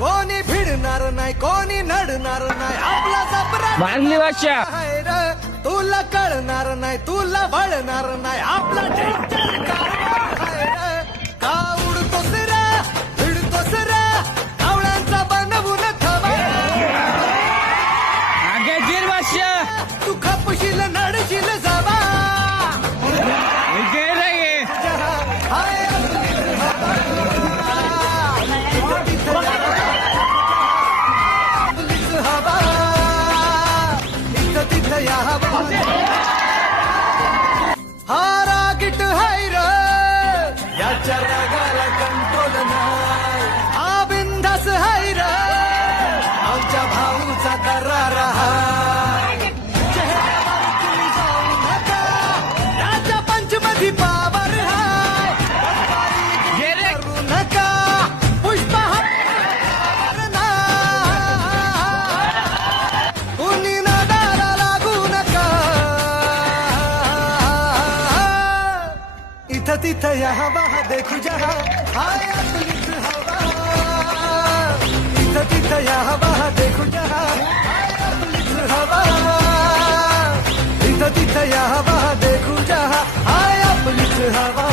कोणी भिडणार नाही कोणी नडणार नाही आपला जबरा मानली भाषा आहे रे. तुला कळणार नाही तुला वळणार नाही आपला डेंजर कारभार आहे रे. का उडतोस रे भिडतोस रे आवळ्यांचा बनवून थवा आगेजीर भाषा तू खपशील नडशील जावा विजय रे हाय आपलीच हवा इथं तिथं या हवा हा रागीट हाय र याच्या रागाला कंट्रोल नाही हा बिंदास हाय र आमच्या भाऊचा करार हाय चेहऱ्यावर तुम्ही जाऊ नका राजा पंचमधी पावर हाय गेले करू नका पुष्प हार कुणी नादाला लागू नका इथं तिथं या हवा देखू जहा हाय आपलीच हवा इथं तिथं या हवा देखू जहा हाय आपलीच हवा इथं तिथं या हवा देखू जहा हाय आपलीच हवा